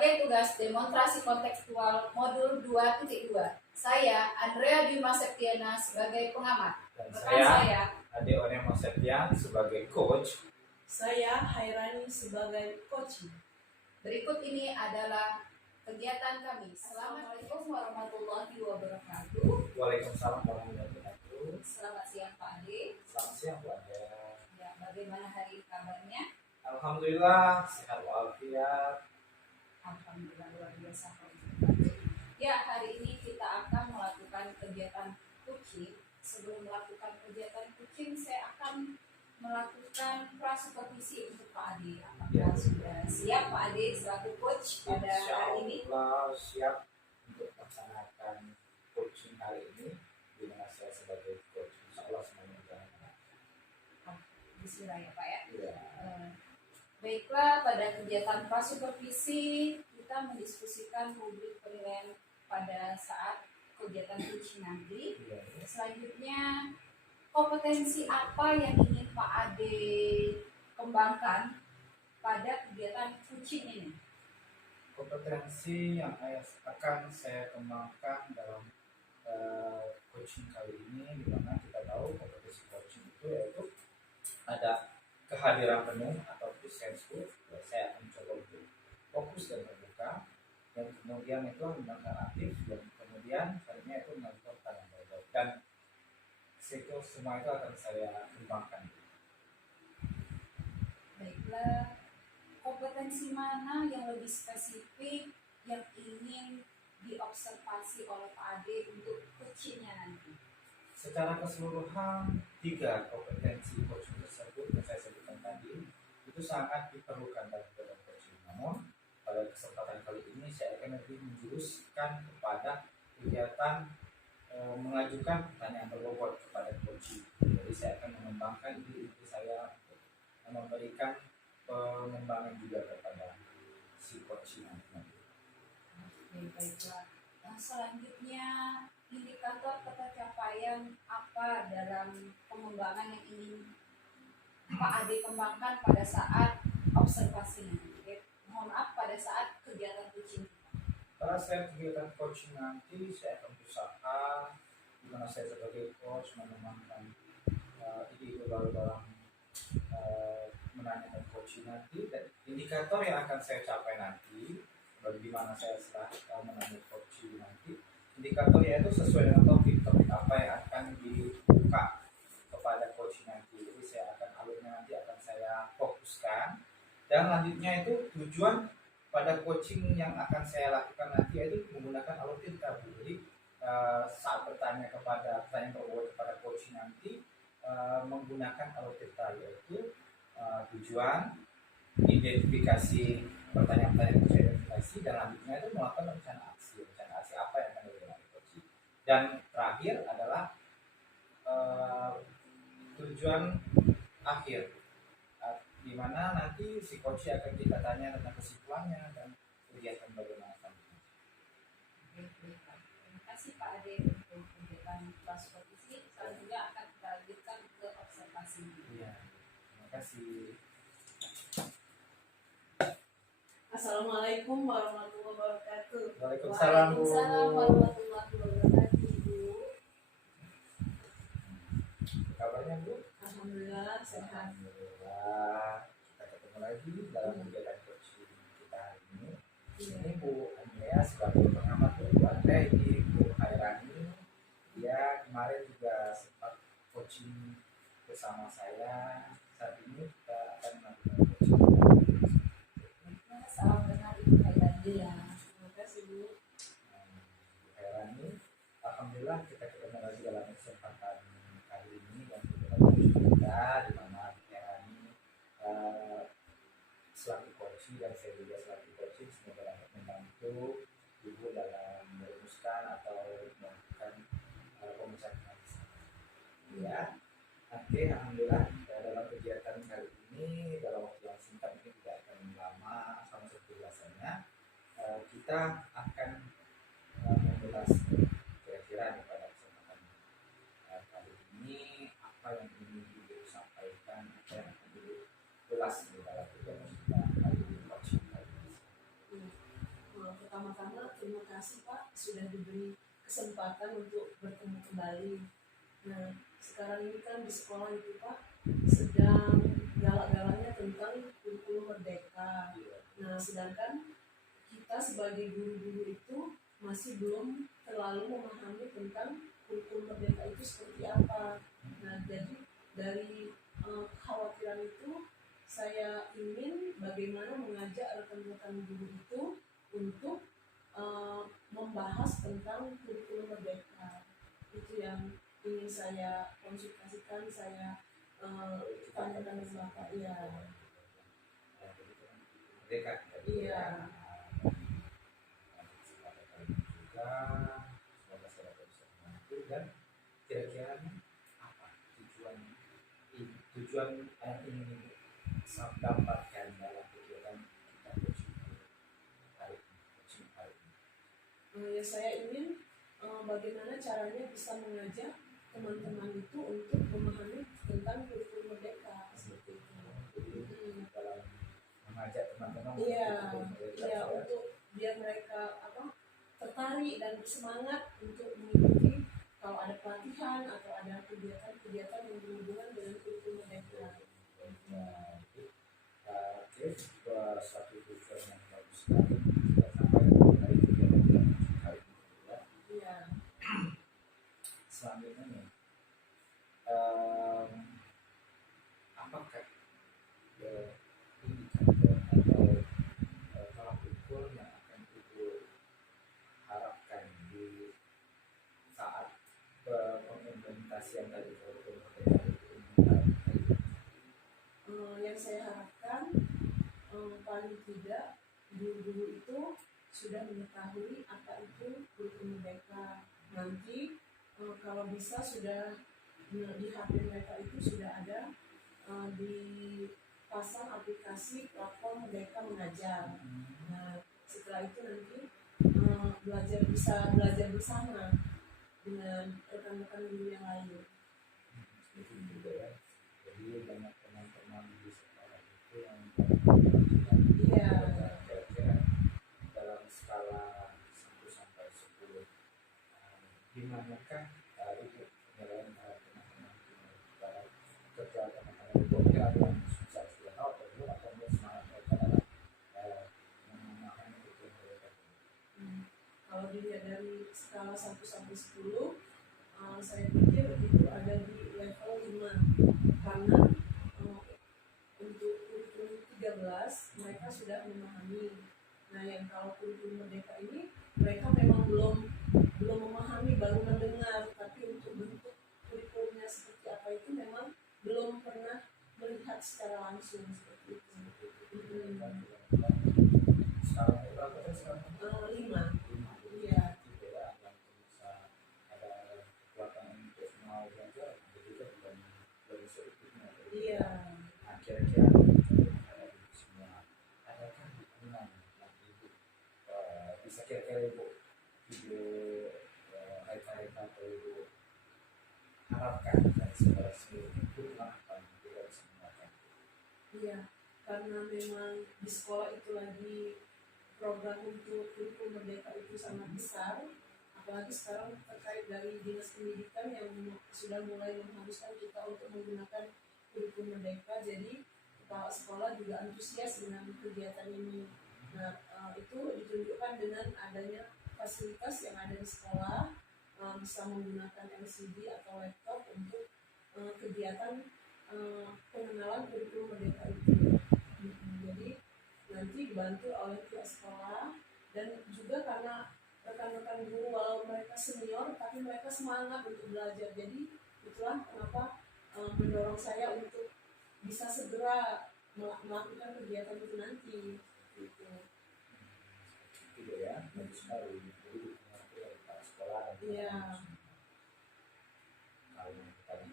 Sebagai tugas demonstrasi kontekstual modul 2.2, saya Andrea Bima Septiana sebagai pengamat. Dan Rekan saya Ade Onemo Septian sebagai coach. Saya Hairani sebagai coach. Berikut ini adalah kegiatan kami. Assalamualaikum warahmatullahi wabarakatuh. Waalaikumsalam warahmatullahi wabarakatuh. Selamat siang Pak Ade. Selamat siang Bu Ade. Ya, bagaimana hari kabarnya? Alhamdulillah sehat walafiat. Alhamdulillah luar biasa. Ya, hari ini kita akan melakukan kegiatan coaching. Sebelum melakukan kegiatan coaching, saya akan melakukan prasupervisi untuk Pak Ade. Apakah sudah siap Pak Ade selaku coach pada hari ini? Insyaallah siap untuk melaksanakan coaching hari ini. Di mana saya sebagai coach, insyaallah semuanya berjalan. Bismillah ya Pak ya. Iya. Baiklah, pada kegiatan prasupervisi kita mendiskusikan rubrik penilaian pada saat kegiatan coaching nanti. Iya. Selanjutnya, kompetensi apa yang ingin Pak Ade kembangkan pada kegiatan coaching ini? Kompetensi yang akan saya kembangkan dalam coaching kali ini, di mana kita tahu kompetensi coaching itu yaitu ada kehadiran penuh atau presence. Saya akan mencoba untuk fokus dan terbuka, dan kemudian itu menggunakan aktif, dan kemudian selanjutnya itu melakukan tanya jawab, dan itu semua itu akan saya kembangkan. Baiklah, kompetensi mana yang lebih spesifik yang ingin diobservasi oleh Pak Ade untuk coachingnya nanti? Secara keseluruhan, 3 kompetensi coaching tersebut yang saya sebutkan tadi itu sangat diperlukan dalam coaching. Namun pada kesempatan kali ini saya akan lebih menjuruskan kepada kegiatan mengajukan pertanyaan berbobot kepada coaching. Jadi saya akan mengembangkan diri saya untuk memberikan pengembangan juga kepada si coaching nanti. Baiklah. Nah, selanjutnya, indikator pencapaian apa dalam pengembangan yang ingin Pak Ade kembangkan pada saat observasi nanti? Mohon maaf, pada saat kegiatan coaching. Pada saat kegiatan coaching nanti saya akan berusaha, di mana saya sebagai coach menemukan ide baru dalam menanyakan coaching nanti, dan indikator yang akan saya capai nanti bagaimana saya setelah menanya coaching nanti. Indikator yaitu sesuai dengan topik apa yang akan dibuka kepada coaching nanti. Jadi saya akan alurnya nanti akan saya fokuskan, dan lanjutnya itu tujuan pada coaching yang akan saya lakukan nanti yaitu menggunakan alur tinta. Jadi saat bertanya kepada pertanyaan berbobot kepada coaching nanti menggunakan alur tinta, yaitu tujuan, identifikasi pertanyaan-pertanyaan yang saya identifikasi, dan lanjutnya itu melakukan rencana aksi apa yang akan dilakukan coaching. Dan terakhir adalah tujuan akhir, di mana nanti si coach akan kita tanya tentang kesimpulannya dan kegiatan bagaimana selanjutnya. Terima kasih Pak Ade untuk kegiatan prasupervisi. Selanjutnya akan kita lanjutkan ke observasi. Iya, terima kasih. Assalamualaikum warahmatullahi wabarakatuh. Waalaikumsalam Bu. Waalaikumsalam warahmatullahi wabarakatuh, Bu. Kabarnya Bu? Alhamdulillah sehat. Alhamdulillah. Kita ketemu lagi dalam kegiatan coaching kita hari ini. Ini Bu Andrea sebagai pengamat dari Bu Andrea, ini Bu Hairani. Dia kemarin juga sempat coaching bersama saya. Saat ini kita akan melakukan coaching. Salam kenal Ibu Hairani. Iya, terima kasih Bu. Bu Hairani, alhamdulillah kita ketemu lagi dalam kesempatan kali ini dan kita di mana Bu Hairani selaku coaching dan saya juga selaku coaching, semoga dapat membantu Ibu dalam merumuskan atau melakukan pembicaraan ya. Oke, alhamdulillah dalam kegiatan kali ini dalam waktu yang singkat, mungkin tidak akan lama sama seperti biasanya, kita akan membahas kira-kira pada kesempatan kali ini apa yang ingin Ibu sampaikan, apa yang akan Ibu ulas di dalam kegiatan kita kali ini. pertama-tama terima kasih Pak sudah diberi kesempatan untuk bertemu kembali. Nah, sekarang ini kan di sekolah itu Pak sedang galak-galaknya tentang kurikulum merdeka. Nah, sedangkan kita sebagai guru-guru itu masih belum terlalu memahami tentang kurikulum merdeka itu seperti apa. Nah, jadi dari kekhawatiran itu saya ingin bagaimana mengajak rekan-rekan guru itu untuk membahas tentang kurikulum merdeka. Itu yang ingin saya konsultasikan, saya tanyakan ke Bapak. Iya. Merdeka. Iya. Juga semoga saya bisa membantu. Dan kira-kira apa tujuan yang ingin saya dapatkan dalam kegiatan kita hari ini? Ya, saya ingin bagaimana caranya bisa mengajak teman-teman itu untuk memahami tentang kurikulum merdeka seperti itu. Dalam mengajak teman-teman Iya, merdeka, iya, untuk biar mereka tertarik dan bersemangat untuk mengikuti kalau ada pelatihan atau ada kegiatan-kegiatan yang berhubungan dengan kurikulum merdeka. Suatu tujuan yang bagus sekali kita sampaikan dari kegiatan hari ini ya. Iya. Selanjutnya nih, apakah indikator atau tolak ukur yang akan ibu harapkan di saat pengimplementasian dari kurikulum merdeka ini? Yang saya harapkan paling tidak guru-guru itu sudah mengetahui apa itu kurikulum merdeka. Nanti kalau bisa sudah di HP mereka itu sudah ada dipasang aplikasi platform Merdeka Mengajar. Nah, setelah itu nanti bisa belajar bersama dengan rekan-rekan guru yang lain. Itu juga ya. Jadi banyak teman-teman di sekolah itu yang Iya. kira-kira dalam skala 1 sampai 10 dimanakah ibu penilaian teman-teman dalam kerja teman-teman itu kira yang susah sudah tahu atau semangat mereka dalam memahami itu mereka? Kalau dilihat dari skala 1 sampai 10, saya pikir itu ada di level 5 karena untuk kurikulum 13 mereka sudah memahami. Nah, yang kalau kurikulum merdeka ini mereka memang belum memahami, baru mendengar, tapi untuk bentuk kurikulumnya seperti apa itu memang belum pernah melihat secara langsung seperti itu. Sekarang berapa kan sekarang? 5. Iya. Yang bisa ada kekuatan untuk mau belajar, juga belum sedikitnya. Iya. Nah, kira-kira semua adakah dukungan yang ibu bisa kira-kira ibu video kait-kait atau ibu harapkan dari sekolah sendiri itu apa yang tidak bisa melakukan? Iya, karena memang di sekolah itu lagi program untuk kurikulum merdeka itu sangat besar, apalagi sekarang terkait dari dinas pendidikan yang sudah mulai mengharuskan kita untuk menggunakan kurikulum merdeka, jadi kepala sekolah juga antusias dengan kegiatan ini. Nah, itu ditunjukkan dengan adanya fasilitas yang ada di sekolah, bisa menggunakan LCD atau laptop untuk kegiatan pengenalan kurikulum merdeka itu. Jadi nanti dibantu oleh pihak sekolah dan juga karena rekan-rekan guru walau mereka senior tapi mereka semangat untuk belajar. Jadi itulah kenapa mendorong saya untuk bisa segera melakukan kegiatan itu nanti. Gitu. Gitu ya, bagus sekali. Jadi dukungan dari kepala sekolah dan Iya. kalau yang tadi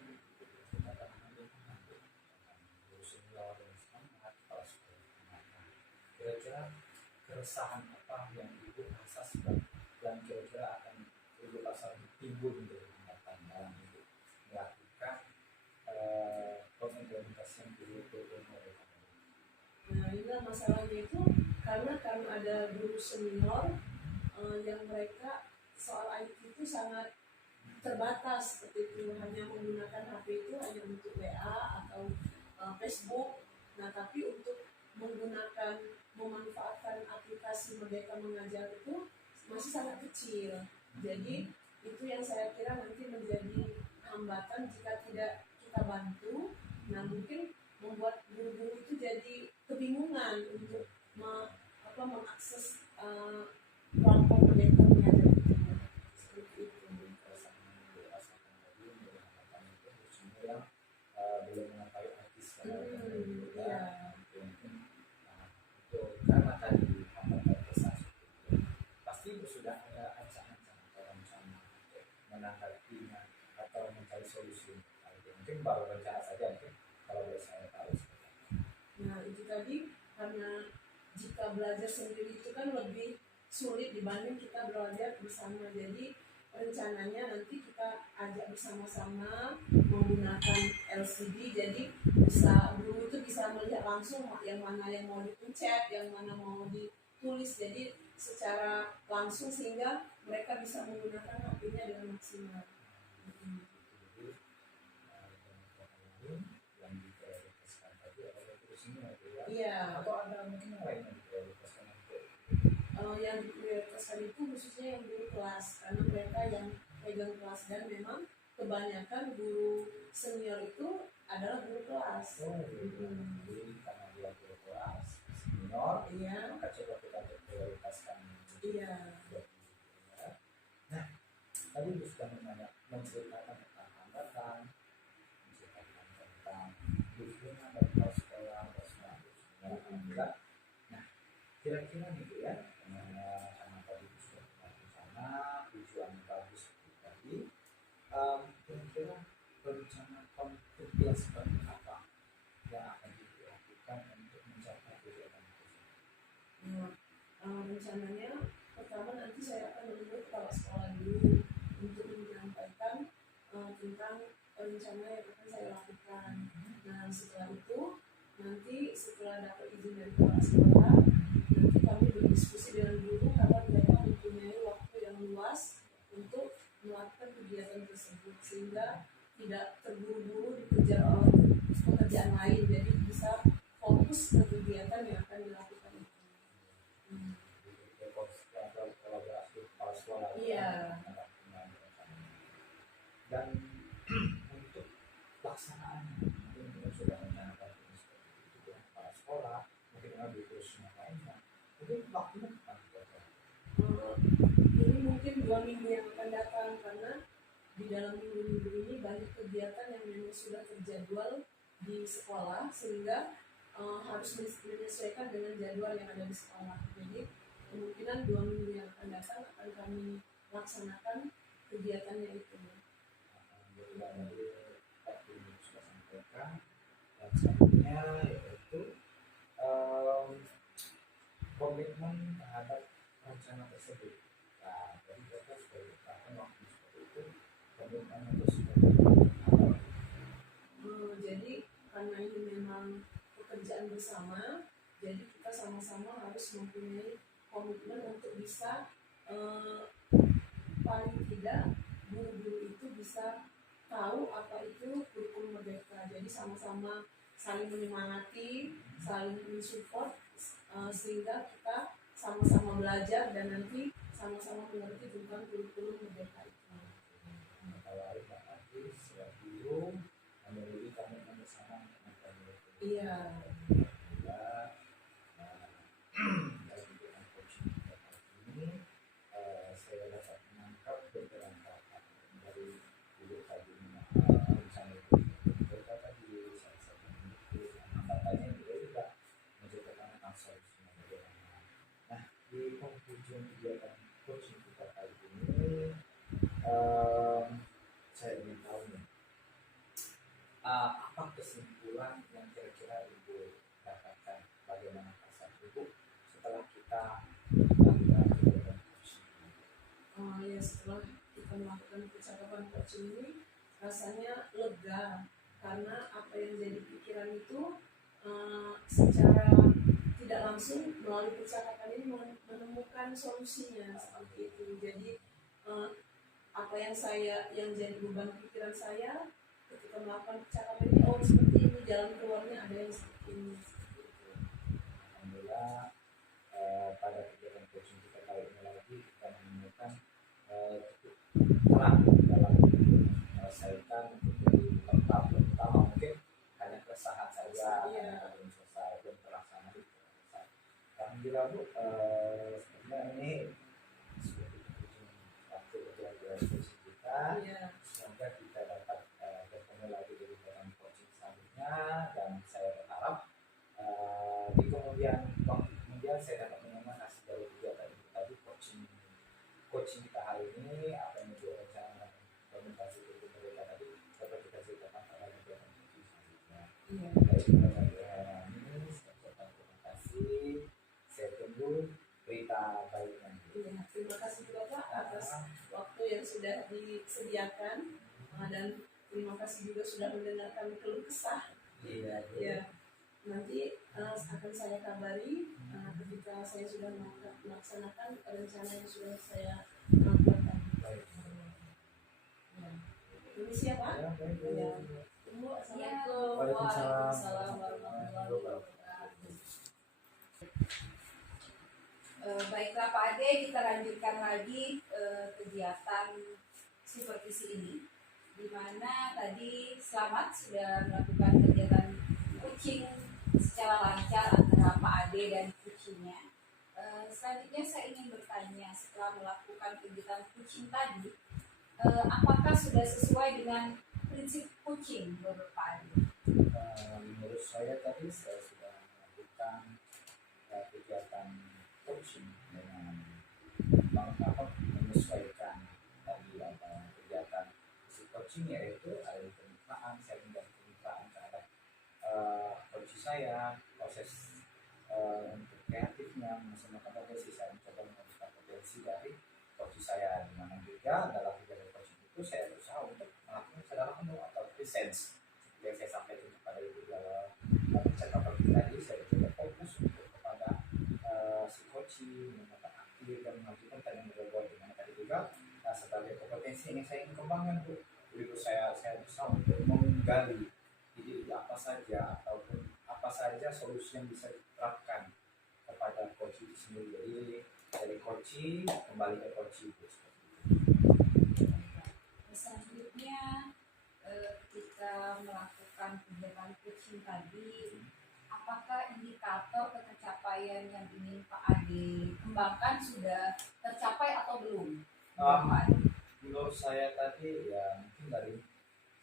kita akan guru senior dan semangat kepala sekolah. Kira-kira keresahan apa yang ibu rasa dan kira-kira akan ibu rasa timbul menjadi hambatan dalam ibu melakukan pengimplementasian kurikulum merdeka? Nah, inilah masalahnya itu karena ada guru senior yang mereka soal IT itu sangat terbatas, seperti itu hanya menggunakan HP itu hanya untuk WA atau Facebook. Nah tapi untuk memanfaatkan aplikasi Merdeka Mengajar itu masih sangat kecil. Jadi itu yang saya kira nanti menjadi hambatan jika tidak kita bantu. Nah mungkin membuat guru-guru itu jadi kebingungan untuk mengakses platform Merdeka Mengajar itu. Seperti itu. Yang belum mengetahui artis Iya. karena tadi hambatan besar pasti sudah ada ancang-ancang atau rencana untuk menanggapinya atau mencari solusi. Mungkin baru rencana saja mungkin kalau boleh saya tahu. Nah itu tadi karena jika belajar sendiri itu kan lebih sulit dibanding kita belajar bersama. Jadi rencananya nanti kita ajak bersama-sama menggunakan LCD, jadi guru itu bisa melihat langsung yang mana yang mau dipencet, yang mana mau ditulis, jadi secara langsung sehingga mereka bisa menggunakan HP-nya dengan maksimal. Yang diprioritaskan tadi adalah tulisnya ya. Iya. Atau ada mungkin yang lain yang diprioritaskan untuk yang diprioritaskan itu khususnya yang guru kelas, karena mereka yang pegang kelas, dan memang kebanyakan guru senior itu adalah guru kelas. Jadi karena dia guru kelas senior, Iya. maka coba kita prioritaskan. Iya. Nah, tadi sudah menceritakan tentang hambatan, menceritakan tentang dukungan dari sekolah, alhamdulillah. Nah, kira-kira nih Bu ya, karena tadi sudah bersama tujuan bagus tadi, kira-kira rencana konkret yang seperti apa yang akan dilakukan untuk mencapai tujuan itu? Rencananya pertama nanti saya akan menemui kepala sekolah dulu untuk menyampaikan tentang rencana yang akan saya lakukan. Nah setelah itu nanti setelah dapat izin dari kepala sekolah, nanti kami berdiskusi dengan guru karena mereka mempunyai waktu yang luas untuk melakukan kegiatan tersebut, sehingga tidak terburu-buru dikejar oleh pekerjaan lain, jadi bisa fokus ke kegiatan yang akan dilakukan itu. Kolaborasi kepala sekolah. Iya. Dan untuk pelaksanaannya mungkin kita sudah rencanakan seperti itu dengan kepala sekolah, mungkin dengan kursusnya lainnya, mungkin waktunya kapan? Ini mungkin 2 minggu yang akan datang, karena di dalam minggu-minggu ini banyak kegiatan yang memang sudah terjadwal di sekolah, sehingga harus menyesuaikan dengan jadwal yang ada di sekolah. Jadi kemungkinan 2 minggu yang akan datang akan kami laksanakan kegiatannya itu. Dari waktu yang sudah sampaikan, dan selanjutnya yaitu komitmen terhadap rencana tersebut. Nah, jadi kita sudah letakkan waktu seperti itu, komitmen itu seperti apa? Jadi karena ini memang pekerjaan bersama, jadi kita sama-sama harus mempunyai komitmen untuk bisa paling tidak guru-guru itu bisa tahu apa itu kurikulum Merdeka. Jadi sama-sama saling menyemangati, saling mensupport, sehingga kita sama-sama belajar dan nanti sama-sama mengerti tentang kurikulum Merdeka itu. Kalau hari nanti setelah guru memiliki komitmen bersama dengan guru. Iya. Dari kegiatan coaching ini saya dapat menangkap beberapa hal dari dulu tadi rencana itu berkata di salah satu buku hambatannya dia juga menceritakan tentang solusinya bagaimana. Nah di penghujung kegiatan coaching kita kali ini saya ingin tahu nih apa kesimpulan yang kira-kira Ibu dapatkan, bagaimana perasaan Ibu setelah kita melakukan kegiatan coaching? Ya setelah kita melakukan percakapan coaching ini rasanya lega, karena apa yang jadi pikiran itu secara tidak langsung melalui percakapan ini menemukan solusinya seperti itu. Jadi apa yang jadi beban pikiran saya ketika melakukan percakapan ini, oh seperti ini jalan keluarnya, ada yang seperti ini. Seperti itu. Alhamdulillah pada kegiatan coaching kita kali ini lagi kita menemukan cukup terang dalam menyelesaikan dari lengkap, terutama mungkin hanya keresahan saja yang belum selesai, belum terlaksana itu selesai. Alhamdulillah Bu, sebenarnya ini seperti waktu kegiatan coaching kita. Semoga kita dapat bertemu lagi di dalam coaching selanjutnya, dan saya berharap di kemudian saya dapat menemukan hasil dari kegiatan itu tadi, coaching kita hari ini, apa yang menjadi rencana komunikasi itu mereka tadi dapat kita ceritakan pada kegiatan coaching selanjutnya. Baik, kita sampai ini, terima kasih. Saya tunggu berita baiknya. Terima kasih juga Pak atas waktu yang sudah disediakan, dan terima kasih juga sudah mendengarkan keluh kesah. Ya. Nanti akan saya kabari ketika saya sudah melaksanakan rencana yang sudah saya lakukan. Ini siapa? Ya. Assalamualaikum. Waalaikumsalam warahmatullahi wabarakatuh. Baiklah Pak Ade, kita lanjutkan lagi kegiatan supervisi ini, di mana tadi selamat sudah melakukan kegiatan coaching secara lancar antara Pak Ade dan coachingnya. Selanjutnya saya ingin bertanya, setelah melakukan kegiatan coaching tadi, apakah sudah sesuai dengan prinsip coaching menurut Pak Ade? Menurut saya tadi saya sudah melakukan kegiatan coaching dengan menyesuaikan tadi kegiatan coaching, yaitu ada kemitraan, saya membuat kemitraan terhadap coach saya, proses untuk kreatifnya, maksudnya kompetensi saya mencoba mengumpulkan potensi dari coach saya, di mana juga dalam kegiatan coaching itu saya berusaha untuk melakukan secara penuh atau presence, seperti yang saya sampaikan kepada ibu dalam percakapan tadi. Saya coba fokus untuk kepada si coaching, menggunakan aktif dan mengajukan tadi yang di mana tadi juga sebagai kompetensi yang saya ingin kembangkan Bu. Jadi saya berusaha untuk menggali ide apa saja ataupun apa saja solusi yang bisa diterapkan kepada coach itu sendiri. Jadi dari coaching kembali ke coach itu. Selanjutnya ketika melakukan kegiatan coaching tadi, apakah indikator tercapaian yang ingin Pak Ade kembangkan sudah tercapai atau belum? Menurut saya tadi ya mungkin dari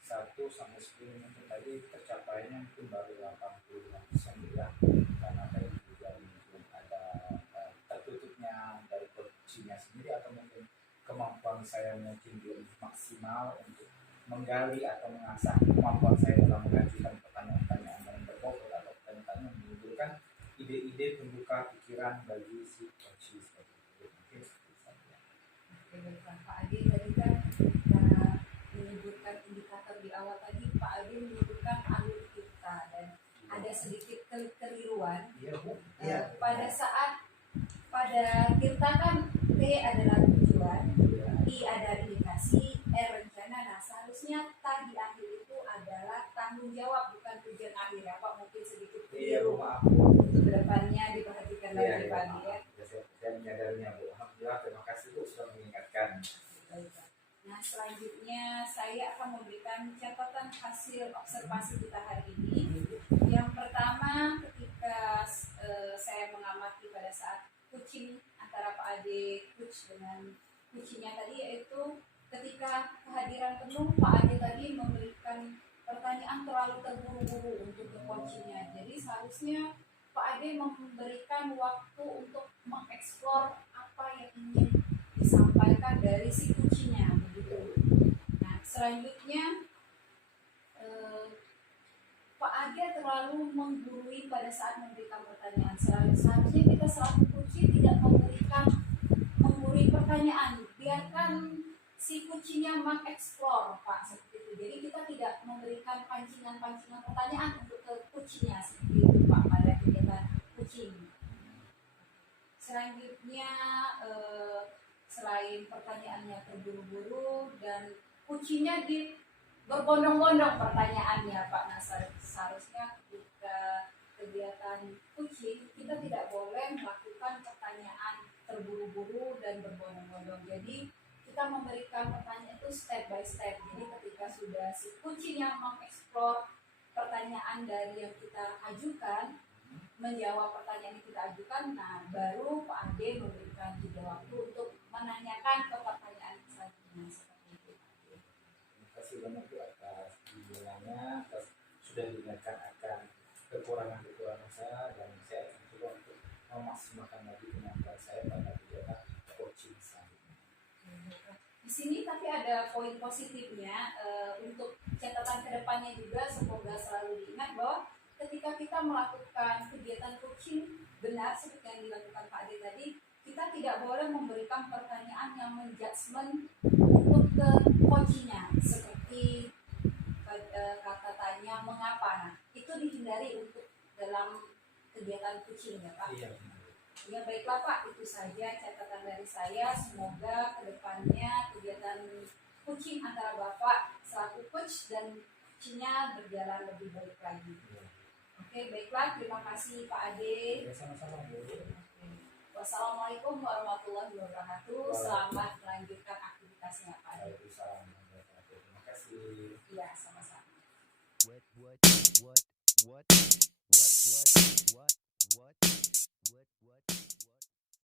1 sampai 10 mungkin tadi tercapainya mungkin baru 85% ya, karena tadi juga belum ada tertutupnya dari coachingnya sendiri, atau mungkin kemampuan saya mungkin belum maksimal untuk menggali atau mengasah kemampuan saya dalam mengajukan pertanyaan-pertanyaan yang berbobot atau pertanyaan yang menimbulkan ide-ide pembuka pikiran bagi si coach seperti itu. Mungkin seperti itu. Baiklah Pak Ade, tadi kan kita menyebutkan indikator di awal tadi, Pak Ade menyebutkan alur kita dan ada sedikit kekeliruan. Pada saat pada kita kan T adalah tujuan, I adalah indikasi, R rencana. Nah seharusnya T di akhir itu adalah tanggung jawab, bukan tujuan akhir ya Pak. Mungkin sedikit keliru. Untuk kedepannya diperhatikan lagi Pak Ade ya. Saya menyadarinya Bu. Alhamdulillah, terima kasih Bu sudah mengingatkan. Nah selanjutnya saya akan memberikan catatan hasil observasi kita hari ini. Yang pertama, ketika saya mengamati pada saat coaching antara Pak Ade coach dengan coachingnya tadi, yaitu ketika kehadiran penuh Pak Ade tadi memberikan pertanyaan terlalu terburu-buru untuk ke coachingnya. Jadi seharusnya Pak Ade memberikan waktu untuk mengeksplor apa yang ingin disampaikan dari si coachingnya begitu. Nah selanjutnya Pak Ade terlalu menggurui pada saat memberikan pertanyaan. Seharusnya kita selaku coaching tidak menggurui pertanyaan, biarkan si coachingnya mengeksplor Pak, seperti itu. Jadi kita tidak memberikan pancingan pertanyaan untuk ke coachingnya, seperti itu Pak pada kegiatan coaching. Selanjutnya selain pertanyaannya terburu-buru dan kuncinya di berbondong-bondong pertanyaannya Pak Nasar, seharusnya ketika kegiatan kucing kita tidak boleh melakukan pertanyaan terburu-buru dan berbondong-bondong. Jadi kita memberikan pertanyaan itu step by step. Jadi ketika sudah si kucing yang mengeksplor pertanyaan dari yang kita ajukan, menjawab pertanyaan yang kita ajukan, nah baru Pak Ade memberikan jeda waktu untuk menanyakan ke pertanyaan selanjutnya seperti itu. Terima kasih banyak Bu atas bimbingannya, atas sudah diingatkan akan kekurangan-kekurangan saya, dan saya akan coba untuk memaksimalkan lagi kemampuan saya pada kegiatan coaching selanjutnya. Di sini tapi ada poin positifnya untuk catatan kedepannya juga, semoga selalu diingat bahwa ketika kita melakukan kegiatan coaching benar seperti yang dilakukan Pak Ade tadi, kita tidak boleh memberikan pertanyaan yang menjudgment untuk ke coachingnya, seperti kata tanya mengapa. Nah, itu dihindari untuk dalam kegiatan coaching ya Pak. Iya. Ya baiklah Pak, itu saja catatan dari saya. Semoga kedepannya kegiatan coaching antara Bapak selaku coach dan coachnya berjalan lebih baik lagi. Oke, baiklah, terima kasih Pak Ade. Ya, sama-sama Bu. Wassalamualaikum warahmatullahi wabarakatuh. Selamat melanjutkan aktivitasnya Pak Ade. Waalaikumsalam warahmatullahi wabarakatuh. Terima kasih. Iya, sama-sama. What?